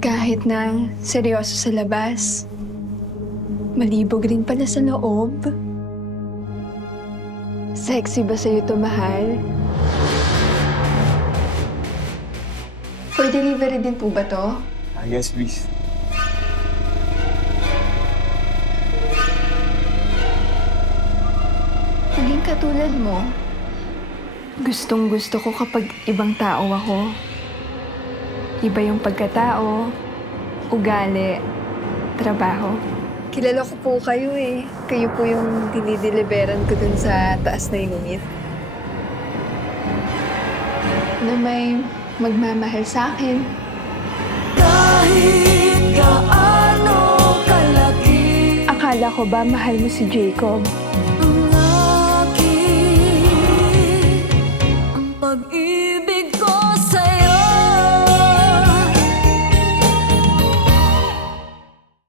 Kahit na seryoso sa labas, malibog rin pala sa loob. Sexy ba sa'yo to, mahal? For delivery din po ba to? Yes, please. Maging katulad mo. Gustong-gusto ko kapag ibang tao ako. Iba yung pagkatao, ugali, trabaho. Kilala ko po kayo eh. Kayo po yung dinideliveran ko dun sa taas na unit. Na may magmamahal sa akin. Kahit gaano kalaki. Akala ko ba mahal mo si Jacob?